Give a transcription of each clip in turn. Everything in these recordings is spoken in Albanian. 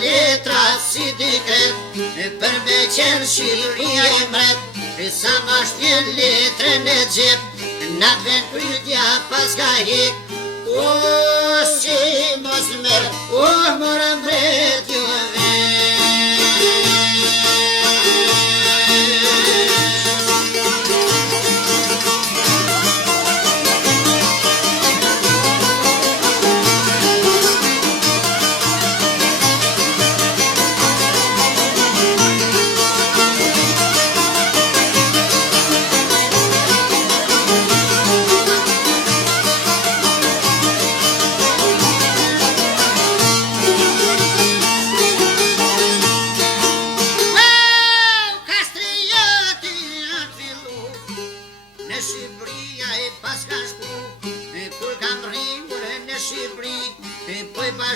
Letra si dikret, për me qenë shqiria e mret, sa ma shpjen letrën e gjep, na ven pytja pas ka hek. O, si mos merë, o, mora mbret jo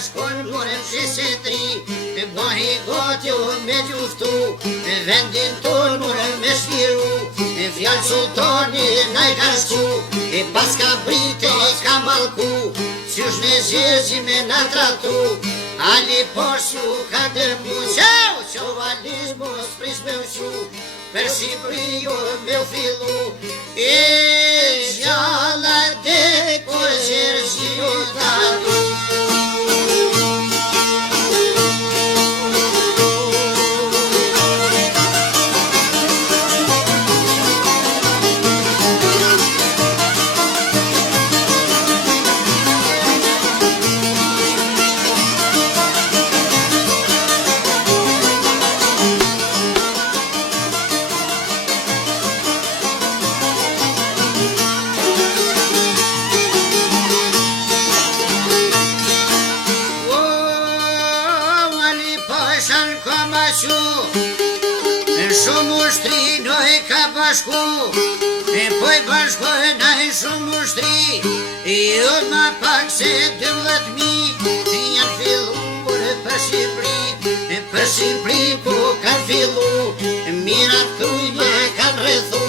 Shkon morem shesetri, bëhi gotjo me gjuftu, vendin ton morem me shkiru, fjallë sultani na I ka shku, pas ka brite ka malku, qysh në zhezi me na tratu, ali poshu ka dërmu, qo valiz mos pris me ushu, për Shqipëri jo me u fillu, gjalla de kur zherzi jo tatu. Shumë ushtri noj ka bashku, poj bashkoj naj shumë ushtri, jo ma pak se 12.000 janë filluar për Shqipëri ku kanë fillu, mirat krujme kanë rrethu,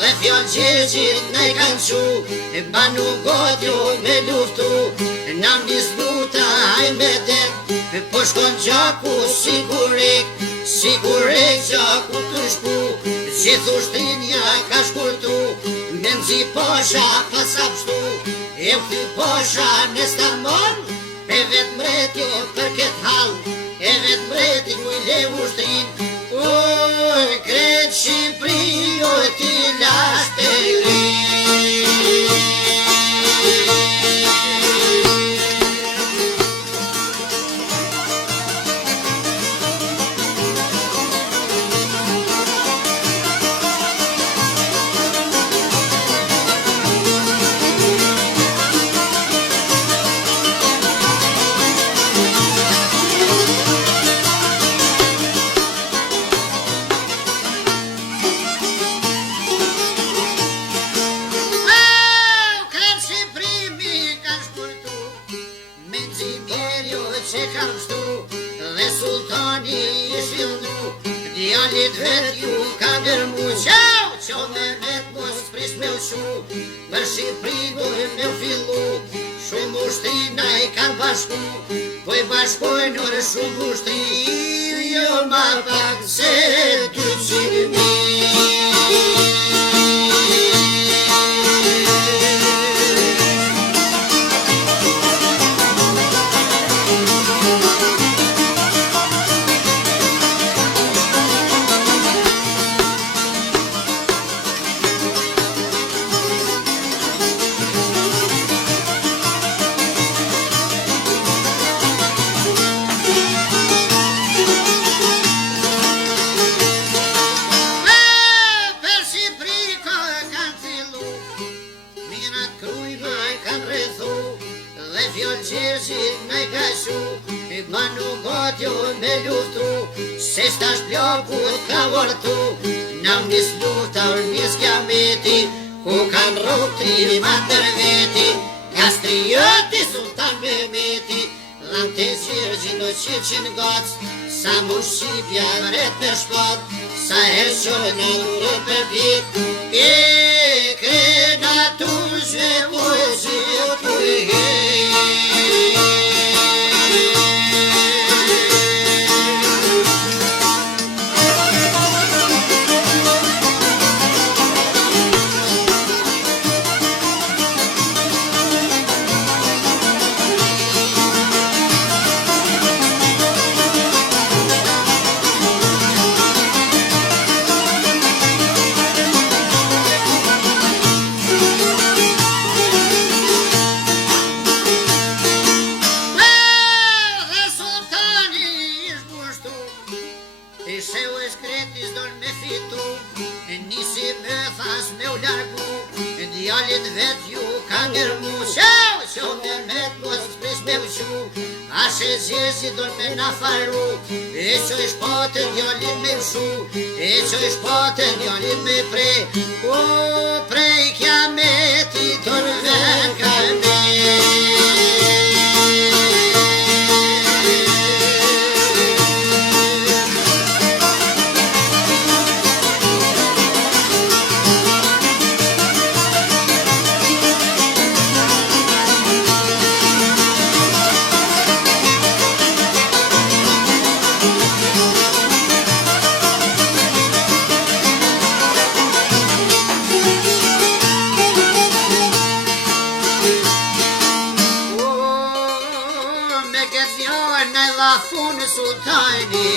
dhe fjallë qeqit ne kanë qu, banu gotjo me luftu, nam nis luta hajnë me det, po shkon gjaku sigurek gjaku të shku, gjithë ushtrinja ka shkurtu, me nëzi posha ka sapshtu, e u thy posha në stamon, e vetë mreti për këtë hal, e vetë mreti mu I le ushtrin, kretë Shqipëri o ti lasht e gri. Dhe sultani I shildu, djallit vet ju ka dërmu, qo me vet mos pris me ushu, për Shqipëri dojmë me u fillu, shumë ushtrina I kanë bashku, po I bashkojnë orë shumë ushtri, jo ma pak se 200.000. Manu gotjo me luftu, se stash plokut ka vortu, nam nis lufta nis kiameti, ku kan rrugtri ma tërveti, kastrioti sultan Mehmeti, dhan të zirgjin o 100 gac, sa mu shqipja mret me shpat, sa herqoj në dure për pit, krena tu zhvepozi o tu djallit vet ju ka ngërmu. Qo me met mos pres me ushu, ashe zjezi don me na faru. E qo ish pate djallit me ushu, e qo ish pate djallit me pre. O prej kiameti ton ven ka me. Fun sultani